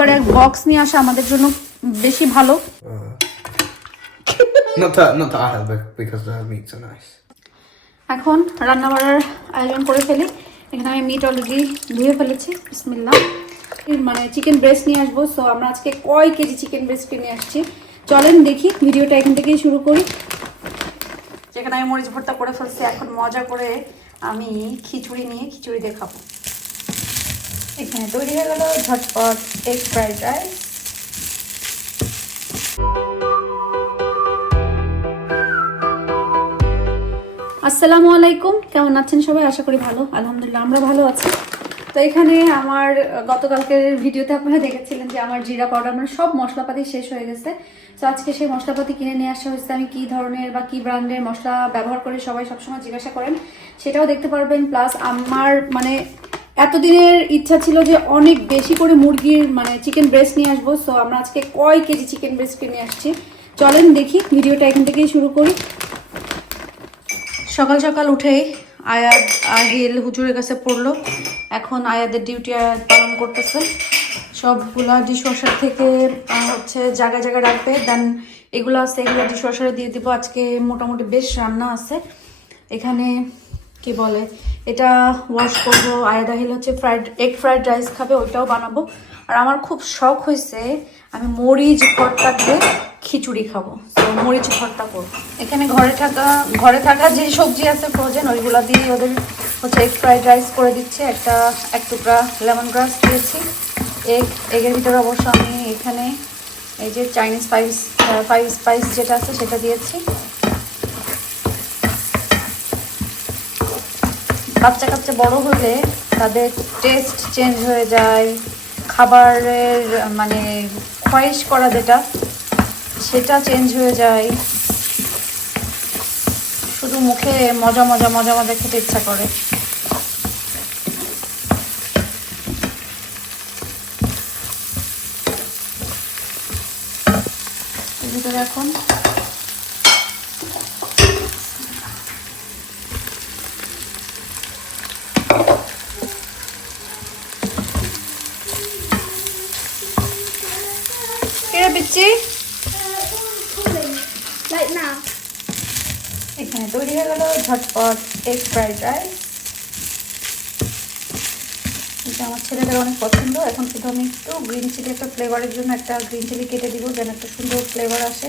একবারে এক বক্স নিয়ে আসা আমাদের জন্য বেশি ভালো. এখন রান্না বাড়ার আয়োজন করে ফেলি। এখানে আমি মিট অলরেডি ধুয়ে ফেলেছি বিসমিল্লা মানে চিকেন ব্রেস্ট নিয়ে আসব সো আমরা আজকে কয় কেজি চিকেন ব্রেস্ট কিনে আসছি। চলেন দেখি ভিডিওটা এখান থেকেই শুরু করি। যেখানে আমি মরিচ ভর্তা করে ফেলছি এখন মজা করে আমি খিচুড়ি নিয়ে খিচুড়ি দেখাবো। এখানে তৈরি হয়ে গেল ঝটপট এগ ফ্রাইড রাইস আসসালামু আলাইকুম, কেমন আছেন সবাই? আশা করি ভালো, আলহামদুলিল্লাহ, আমরা ভালো আছি। তো এখানে আমার, গতকালকের ভিডিওতে আপনারা দেখেছিলেন যে আমার জিরা পাউডার মানে সব মশলাপাতি শেষ হয়ে গেছে। তো আজকে সেই মশলাপাতি কিনে নিয়ে আসা হয়েছে। আমি কি ধরনের বা কি ব্র্যান্ডের মশলা ব্যবহার করে সবাই সবসময় জিজ্ঞাসা করেন, সেটাও দেখতে পারবেন। প্লাস আমার মানে এতদিনের ইচ্ছা ছিল যে অনেক বেশি করে মুরগির মানে চিকেন ব্রেস্ট নিয়ে আসব সো আমরা আজকে কয় কেজি চিকেন ব্রেস্ট কিনে আসছি। চলেন দেখি, ভিডিওটা এখান থেকেই শুরু করি। সকাল সকাল উঠেই আয়াদ আহিল হুজুরের কাছে পড়ল। এখন আয়াদের ডিউটি আয়াদ পালন করতেছে। সবগুলা ডিশওয়াশার থেকে হচ্ছে জায়গায় জায়গায় রাখবে। দেন এগুলো আছে, এগুলো ডিশওয়াশারে দিয়ে দিব। আজকে মোটামুটি বেশ রান্না আছে। এখানে কি বলে? এটা ওয়াশ করব, আয়াদ আহিল হচ্ছে ফ্রাইড এগ ফ্রাইড রাইস খাবে, ওইটাও বানাবো। আর আমার খুব শখ হয়েছে, আমি মরিচ ভর্তা দিয়ে খিচুড়ি খাব। মরিচ ভর্তা করব। এখানে ঘরে থাকা ঘরে থাকা যে সবজি আছে ফ্রোজেন ওইগুলো দিয়ে ওদের হচ্ছে এগ ফ্রাইড রাইস করে দিচ্ছে। একটা, এক টুকরা লেমন গ্রাস দিয়েছি। এগ এগের ভিতরে অবশ্য আমি এখানে এই যে চাইনিজ স্পাইস ফাইভ স্পাইস যেটা আছে সেটা দিয়েছি। বাচ্চা কাচ্চা বড় হলে তাদের টেস্ট চেঞ্জ হয়ে যায়। খাবারের মানে খয়েস করা যেটা, সেটা চেঞ্জ হয়ে যায়। শুধু মুখে মজা মজা মজা মজা খেতে ইচ্ছা করে। এখন কেড়ে পিচ্ছি Like now. এখানে তৈরি হয়ে গেল ঝটপট এগ ফ্রাইড রাইস এটা আমার ছেলেদের অনেক পছন্দ। এখন শুধু আমি একটু গ্রিন চিলি একটা ফ্লেভারের জন্য একটা গ্রিন চিলি কেটে দিব যেন একটা সুন্দর ফ্লেভার আসে।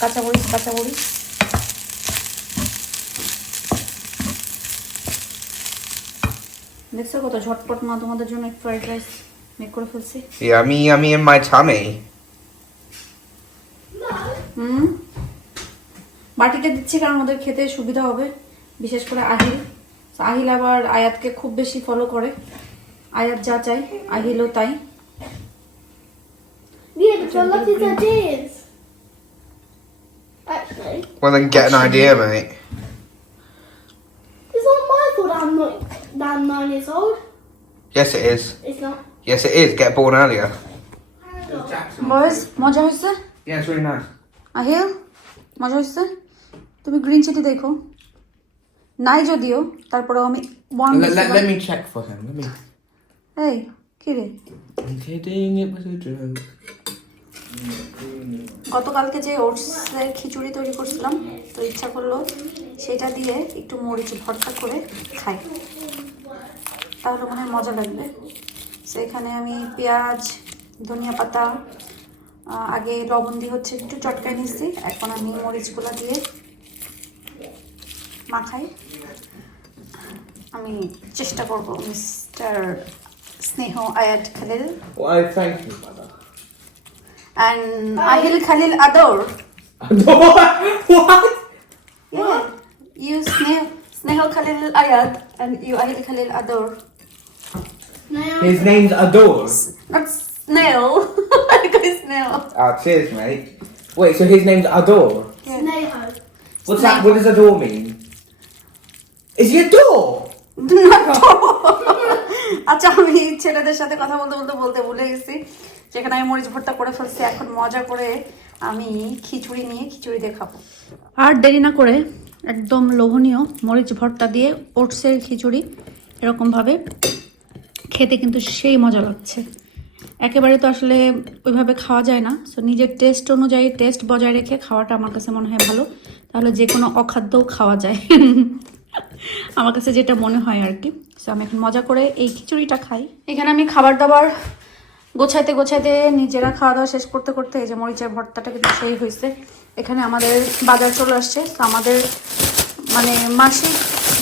কাঁচামরিচ কাঁচামরিচ। দেখছ কত ঝটপট মা তোমাদের জন্য ফ্রাইড রাইস মেক করে ফেলছি? yummy in my tummy. হুম বাটিতে দিচ্ছি কারণ ওদের খেতে সুবিধা হবে বিশেষ করে আহিল আহিল আবার আয়াতকে খুব বেশি ফলো করে আয়াত যা চাই আহিলও তাই Well, then get an idea, mate. it's not my fault I'm not that I'm nine years old. Yes, it is. It's not. Yes, it is. Get born earlier. বয়স মজা হয়েছে Yeah, it's really nice. Ahil মজা হয়েছে তুমি green চিটি দেখো। নাই যদিও তারপরেও আমি. এই কি রে? গতকালকে যে ওটসের খিচুড়ি তৈরি করছিলাম তো ইচ্ছা করল সেটা দিয়ে একটু মরিচ ভর্তা করে খাই। তাহলে মনে হয় মজা লাগবে। সেখানে আমি পেঁয়াজ ধনিয়া পাতা আগে লবণ দিয়ে হচ্ছে একটু চটকায় নিচ্ছি এখন আমি মরিচগুলো দিয়ে মাখাই আমি চেষ্টা করব মিস্টার স্নেহ আয়াদ Khalil Why, thank you, mother. And Ahil Khalil আদর what? Yeah. You Sneh Snehal Khalil Ayad and you Ahil Khalil Ador. Now, His name's Ador. Not Snail. Snail. Ah, cheers, mate. Wait, so his name's Ador? Yeah. Sneho. What's that? What does Ador mean? Is he Ador? আচ্ছা আমি ছেলেদের সাথে কথা বলতে বলতে বলতে ভুলে গেছি যেখানে আমি মরিচ ভর্তা করে ফেলছি এখন মজা করে আমি খিচুড়ি নিয়ে খিচুড়ি দিয়ে খাব আর দেরি না করে একদম লোভনীয় মরিচ ভর্তা দিয়ে ওটসের খিচুড়ি এরকমভাবে খেতে কিন্তু সেই মজা লাগছে একেবারে তো আসলে ওইভাবে খাওয়া যায় না। সো নিজের টেস্ট অনুযায়ী টেস্ট বজায় রেখে খাওয়াটা আমার কাছে মনে হয় ভালো। তাহলে যে কোনো অখাদ্যও খাওয়া যায়। আমার কাছে যেটা মনে হয় আর কি। সো আমি এখন মজা করে এই খিচুড়িটা খাই। এখানে আমি খাবার দাবার গোছাইতে গোছাইতে নিজেরা খাওয়া দাওয়া শেষ করতে করতে এই যে মরিচের ভর্তাটা কিন্তু সেই হয়েছে এখানে আমাদের বাজার চলে আসছে। তো আমাদের মানে মাসিক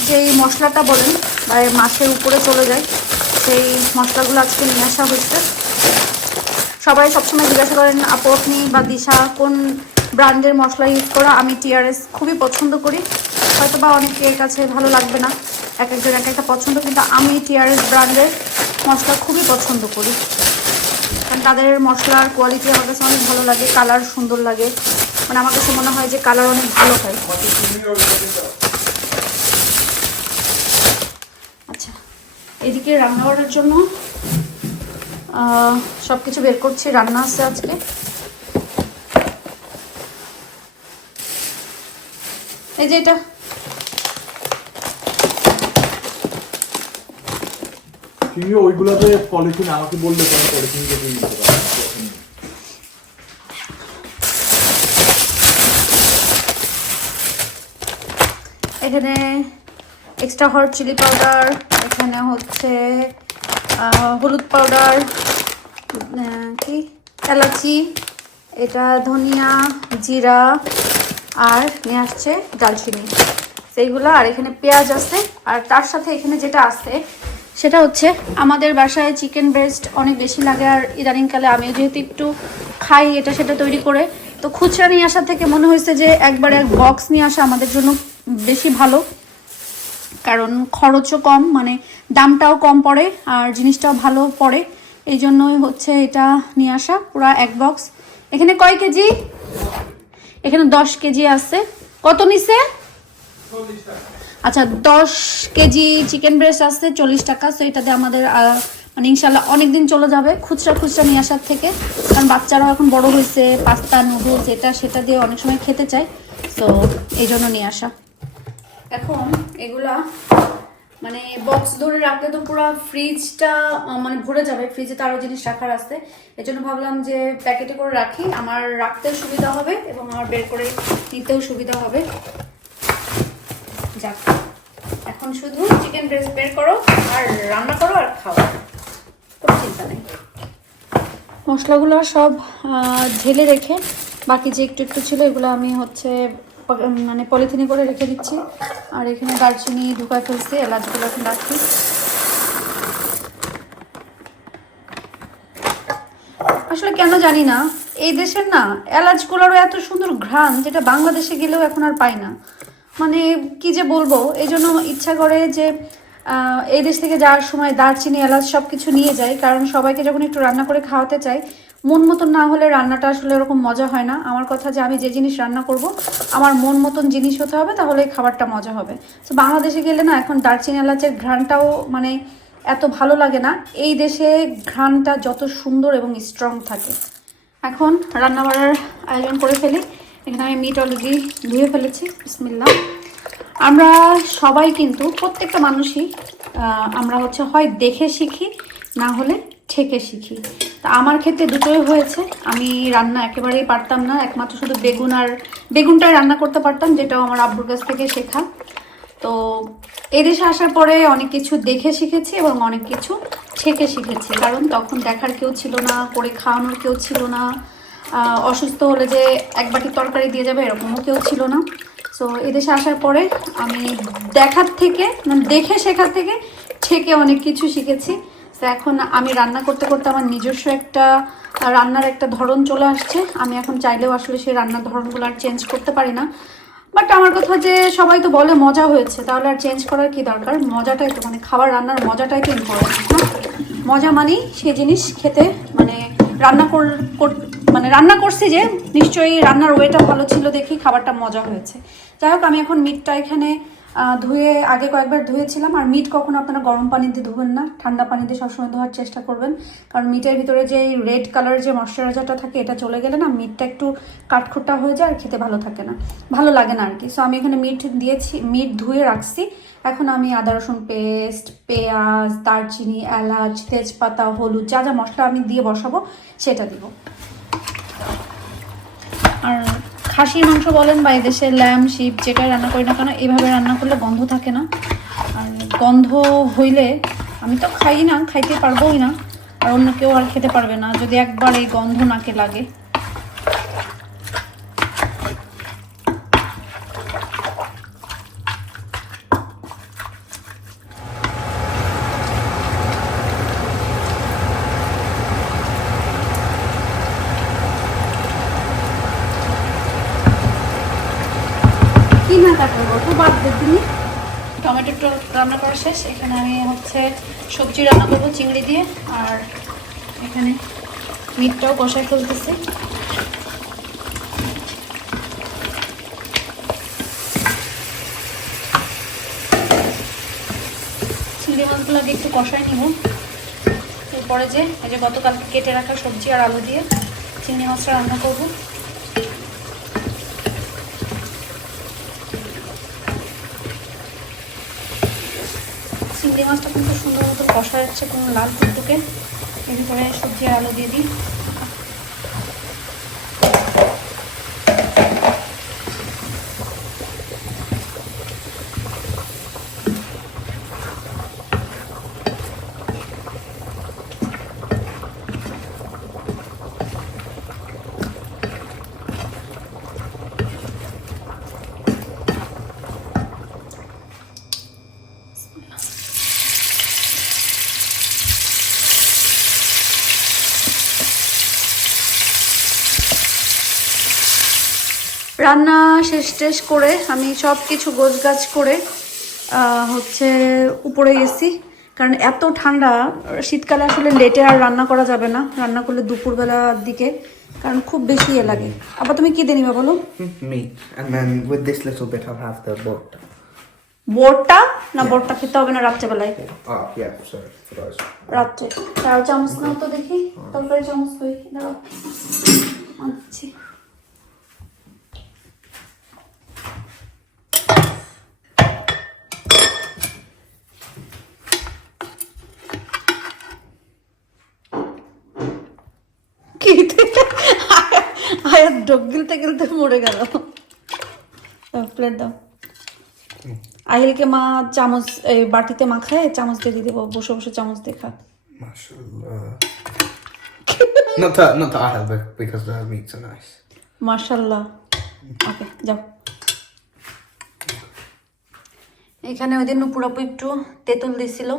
যেই মশলাটা বলেন বা মাসের উপরে চলে যায়, সেই মশলাগুলো আজকে নিয়ে আসা হয়েছে সবাই সবসময় জিজ্ঞাসা করেন, আপু, আপনি বা দিশা কোন ব্র্যান্ডের মশলা ইউজ করা? আমি টিআরএস খুবই পছন্দ করি। হয়তো বা অনেকের কাছে ভালো লাগবে না, এক একজন এক একটা পছন্দ, কিন্তু আমি টিআরএস ব্র্যান্ডের মশলা খুবই পছন্দ করি। কারণ তাদের মশলার কোয়ালিটি আমার কাছে অনেক ভালো লাগে কালার সুন্দর লাগে। মানে আমার কাছে মনে হয় যে কালার অনেক ভালো হয়। আচ্ছা এদিকে রান্না করার জন্য সব কিছু বের করছি রান্না আছে আজকে। এই যে এটা। তুমি ওইগুলোতে পলিথিন আমাকে বললে পরে পলিথিন কেটে দিতে এখানে এক্সট্রা হট চিলি পাউডার এখানে হচ্ছে হলুদ পাউডার কি? এলাচি, এটা ধনিয়া, জিরা, আর নিয়ে আসছে দালচিনি সেইগুলো, আর এখানে পেঁয়াজ আছে, আর তার সাথে এখানে যেটা আছে, সেটা হচ্ছে আমাদের বাসায় চিকেন ব্রেস্ট অনেক বেশি লাগে, আর ইদানিংকালে আমিও যেহেতু একটু খাই এটা সেটা তৈরি করে, তো খুচরা নিয়ে আসা থেকে মনে হয়েছে যে একবারে এক বক্স নিয়ে আসা আমাদের জন্য বেশি ভালো। কারণ খরচও কম মানে দামটাও কম পড়ে আর জিনিসটাও ভালো পড়ে। এই জন্যই হচ্ছে এটা নিয়ে আসা, পুরো এক বক্স এখানে কয় কেজি? এখানে দশ কেজি আছে। কত নিছে? আচ্ছা দশ কেজি চিকেন ব্রেস্ট আসছে চল্লিশ টাকা সো এটাতে আমাদের মানে ইনশাল্লাহ অনেকদিন চলে যাবে খুচরা খুচরা নিয়ে আসার থেকে। কারণ বাচ্চারাও এখন বড় হয়েছে, পাস্তা, নুডলস, এটা, সেটা দিয়ে অনেক সময় খেতে চায় তো এই জন্য নিয়ে আসা। এখন এগুলা মানে বক্স ধরে রাখলে তো পুরো ফ্রিজটা মানে ভরে যাবে ফ্রিজে তো আরও জিনিস রাখার আছে। এই জন্য ভাবলাম যে প্যাকেটে করে রাখি, আমার রাখতেও সুবিধা হবে এবং আমার বের করে নিতেও সুবিধা হবে। যাক, এখন শুধু চিকেন ব্রেস্ট বের করো, আর রান্না করো আর খাও। কোনো চিন্তা নেই। মশলাগুলো সব ঢেলে রেখে বাকি যে একটু একটু ছিল এগুলো আমি হচ্ছে মানে পলিথিনে করে রেখে দিচ্ছি। আর এখানে দারচিনি ঢুকায় ফেলছি এলাচগুলো এখন রাখছি। আসলে কেন জানি না, এই দেশের না এলাচগুলোরও এত সুন্দর ঘ্রাণ, যেটা বাংলাদেশে গেলেও এখন আর পাই না। মানে কি যে বলব এই জন্য ইচ্ছা করে যে এই দেশ থেকে যাওয়ার সময় দারচিনি, এলাচ সব কিছু নিয়ে যাই, কারণ সবাইকে যখন একটু রান্না করে খাওয়াতে চাই মন মতন না হলে রান্নাটা আসলে এরকম মজা হয় না। আমার কথা যে আমি যে জিনিস রান্না করব, আমার মন মতন জিনিস হতে হবে, তাহলে খাবারটা মজা হবে। তো বাংলাদেশে গেলে না, এখন দারচিনি এলাচের ঘ্রাণটাও মানে এত ভালো লাগে না। এই দেশে ঘ্রাণটা যত সুন্দর এবং স্ট্রং থাকে। এখন রান্না বাড়ার আয়োজন করে ফেলি। এখানে আমি মিট অলরেডি ধুয়ে ফেলেছি। বিসমিল্লা আমরা সবাই কিন্তু, প্রত্যেকটা মানুষই আমরা হচ্ছে হয় দেখে শিখি, না হলে ঠেকে শিখি। তা আমার ক্ষেত্রে দুটোই হয়েছে। আমি রান্না একেবারেই পারতাম না, একমাত্র শুধু বেগুন আর বেগুনটাই রান্না করতে পারতাম, যেটাও আমার আব্বুর কাছ থেকে শেখা। তো এদেশে আসার পরে অনেক কিছু দেখে শিখেছি এবং অনেক কিছু ছেকে শিখেছি। কারণ তখন দেখার কেউ ছিল না, করে খাওয়ানোর কেউ ছিল না। অসুস্থ হলে যে এক বাটি তরকারি দিয়ে যাবে এরকমও কেউ ছিল না। সো এদেশে আসার পরে আমি দেখার থেকে মানে দেখে শেখার থেকে ছেকে অনেক কিছু শিখেছি। তো এখন আমি রান্না করতে করতে আমার নিজস্ব একটা রান্নার একটা ধরন চলে আসছে। আমি এখন চাইলেও আসলে সেই রান্নার ধরনগুলো আর চেঞ্জ করতে পারি না। বাট আমার কথা যে সবাই তো বলে মজা হয়েছে, তাহলে আর চেঞ্জ করার কি দরকার? মজাটাই তো মানে খাবার রান্নার মজাটাই তো ইম্পর্টেন্ট না? মজা মানেই সেই জিনিস খেতে মানে রান্না কর মানে রান্না করছি যে, নিশ্চয়ই রান্নার ওয়েটা ভালো ছিল দেখি খাবারটা মজা হয়েছে। যাই হোক, আমি এখন মিটটা এখানে ধুয়ে আগে কয়েকবার ধুয়েছিলাম, আর মিট কখনো আপনারা গরম পানিতে ধুবেন না, ঠান্ডা পানিতে সবসময় ধোয়ার চেষ্টা করবেন। কারণ মিটের ভিতরে যে রেড কালার যে ময়শ্চারাইজারটা থাকে, এটা চলে গেলে না মিটটা একটু কাঠখোট্টা হয়ে যায়, আর খেতে ভালো থাকে না। ভালো লাগে না আর কি। সো আমি এখানে মিট দিয়েছি, মিট ধুয়ে রাখছি। এখন আমি আদা, রসুন পেস্ট, পেঁয়াজ, দারচিনি, এলাচ, তেজপাতা, হলুদ, যা যা মশলা আমি দিয়ে বসাবো, সেটা দিব। আর খাসির মাংস বলেন বা এদেশে ল্যাম শিপ যেটাই রান্না করি না কেন এভাবে রান্না করলে গন্ধ থাকে না। আর গন্ধ হইলে আমি তো খাই না, খাইতে পারবোই না। আর অন্য কেউ আর খেতে পারবে না, যদি একবার এই গন্ধ নাকে লাগে। কি না বাদ দিনি টমেটো রান্না করা শেষ। এখানে আমি হচ্ছে সবজি রান্না করব, চিংড়ি দিয়ে। আর এখানে মিটটাও কষায় ফেলতেছি। চিংড়ি মাছগুলো আগে একটু কষায় নিব। এরপরে যে এই যে গতকাল কেটে রাখা সবজি আর আলু দিয়ে চিংড়ি মাছটা রান্না করব। চিংড়ি মাছটা কিন্তু সুন্দর মতো কষা যাচ্ছে কোনো লাল টুকটুকে। এরপরে সবজি আলু দিয়ে দিই। রান্না শেষ টেস করে আমি সব কিছু গোছগাছ করে হচ্ছে উপরে গেছি। কারণ এত ঠান্ডা শীতকালে আসলে লেটে আর রান্না করা যাবে না। রান্না করলে দুপুরবেলার দিকে কারণ খুব বেশি ইয়ে লাগে। আবার তুমি কি দিয়ে নিবে বলো. বোরটা? না বোরটা খেতে হবে না Oh. For those. রাত্রে। তার চামচ নাও তো দেখি তরকারি চামচ কই দাঁড়াও। আচ্ছা কি ডগ গিলতে গিলতে মরে গেল। প্লেট দাও। আহিলকে মা চামচ এই বাটিতে মাখায় চামচ দিয়ে দিয়ে দেবো। বসে বসে চামচ দেখা Mashallah. not that, not that I have it because the meats are nice. মার্শাল্লাহ ওকে যাও। এখানে ওই দিন নুপুরাপু একটু তেঁতুল দিছিল।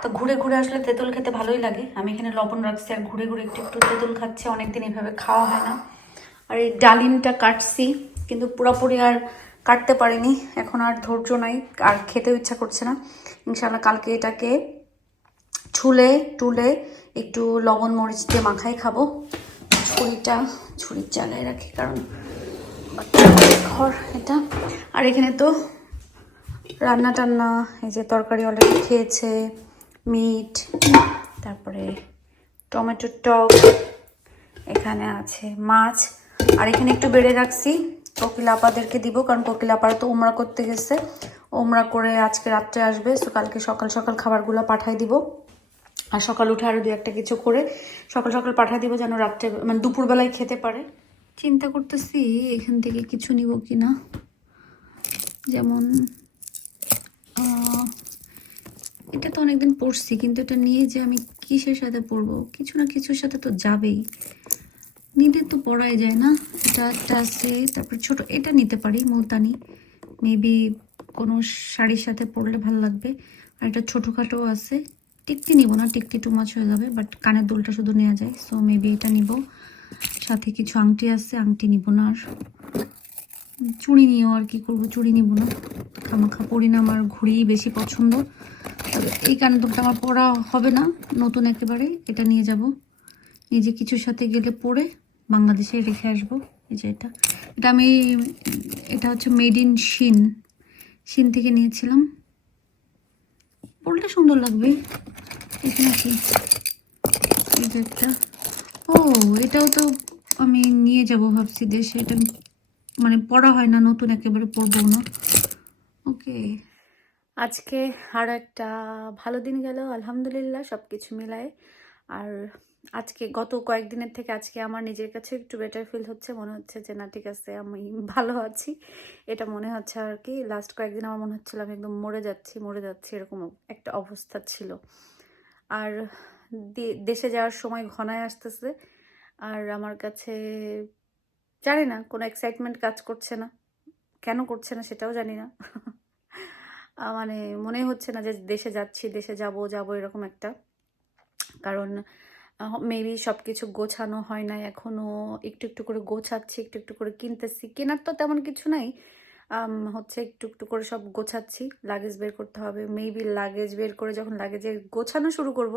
তো ঘুরে ঘুরে আসলে তেঁতুল খেতে ভালোই লাগে। আমি এখানে লবণ রাখছি আর ঘুরে ঘুরে একটু একটু তেঁতুল খাচ্ছি। অনেকদিন এভাবে খাওয়া হয় না। আর এই ডালিমটা কাটছি, কিন্তু পুরোপুরি আর কাটতে পারিনি, এখন আর ধৈর্য নাই, আর খেতেও ইচ্ছা করছে না। ইনশাল্লাহ কালকে এটাকে ছুলে টুলে একটু লবণ মরিচ দিয়ে মাখাই খাব। ছুরিটা, ছুরির জায়গায় রাখি, কারণ ঘর এটা। আর এখানে তো রান্না টান্না এই যে তরকারি অলরেডি খেয়েছে মিট তারপরে টমেটোর টক, এখানে আছে মাছ। আর এখানে একটু বেড়ে রাখছি। কোকিল আপাদেরকে দিব, কারণ কোকিল আপারা তো উমরা করতে গেছে। উমরা করে আজকে রাত্রে আসবে তো কালকে সকাল সকাল খাবারগুলো পাঠাই দিব। আর সকাল উঠে আরও দু একটা কিছু করে সকাল সকাল পাঠাই দিব যেন রাত্রে মানে দুপুরবেলায় খেতে পারে। চিন্তা করতেছি এখান থেকে কিছু নিব কি না যেমন এটা তো অনেকদিন পড়ছি, কিন্তু এটা নিয়ে যে আমি কিসের সাথে পড়ব? কিছু না কিছুর সাথে তো যাবেই। পড়াই যায় না। এটা একটা আছে, তারপর ছোট, এটা নিতে পারি, মুলতানি। মেবি কোনো শাড়ির সাথে পরলে ভালো লাগবে। আর এটা ছোটোখাটো আছে। টিকটি নিব না টিকটি টু মাছ হয়ে যাবে বাট কানের দুলটা শুধু নেওয়া যায়। সো মেবি এটা নিব। সাথে কিছু আংটি আছে, আংটি নিব না আর। চুড়ি নিয়েও আর কি করব, চুড়ি নিব না। খামাখা পরি না, আমার ঘুড়িই বেশি পছন্দ। তবে এই কানের দুলটা আমার পরা হবে না, নতুন একেবারে। এটা নিয়ে যাব। নিজে কিছুর সাথে গেলে পরে বাংলাদেশে রেখে আসব। এই যে এটা। এটা আমি, এটা হচ্ছে মেড ইন শিন শিন থেকে নিয়েছিলাম। পরলে সুন্দর লাগবে। এখানে কি এই যে একটা। ও, এটাও তো আমি নিয়ে যাব ভাবছি দেশে। এটা মানে পড়া হয় না, নতুন একেবারে পড়ব না। ওকে। আজকে আরও একটা ভালো দিন গেল, আলহামদুলিল্লাহ সব কিছু মিলায়। আর আজকে গত কয়েকদিনের থেকে আজকে আমার নিজের কাছে একটু বেটার ফিল হচ্ছে। মনে হচ্ছে যে, না, ঠিক আছে, আমি ভালো আছি। এটা মনে হচ্ছে আর কি। লাস্ট কয়েকদিন আমার মনে হচ্ছিল আমি একদম মরে যাচ্ছি মরে যাচ্ছি, এরকম একটা অবস্থা ছিল। আর দেশে যাওয়ার সময় ঘনায় আসতেছে। আর আমার কাছে জানি না, কোনো এক্সাইটমেন্ট কাজ করছে না। কেন করছে না সেটাও জানি না। মানে মনে হচ্ছে না যে, দেশে যাচ্ছি, দেশে যাব যাব, এরকম একটা। কারণ মেবি সব কিছু গোছানো হয় না এখনও একটু একটু করে গোছাচ্ছি, একটু একটু করে কিনতেছি। কেনার তো তেমন কিছু নাই। হচ্ছে একটু একটু করে সব গোছাচ্ছি। লাগেজ বের করতে হবে। মেবি লাগেজ বের করে যখন লাগেজে গোছানো শুরু করব,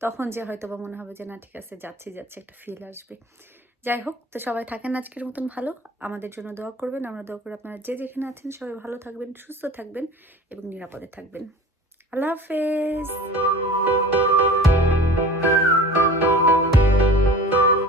তখন যে হয়তো বা মনে হবে যে, না, ঠিক আছে, যাচ্ছি যাচ্ছি, একটা ফিল আসবে। যাই হোক, তো সবাই থাকেন আজকের মতন ভালো। আমাদের জন্য দোয়া করবেন। আমরা দোয়া করে আপনারা যে যেখানে আছেন, সবাই ভালো থাকবেন, সুস্থ থাকবেন এবং নিরাপদে থাকবেন। আল্লাহ হাফেজ।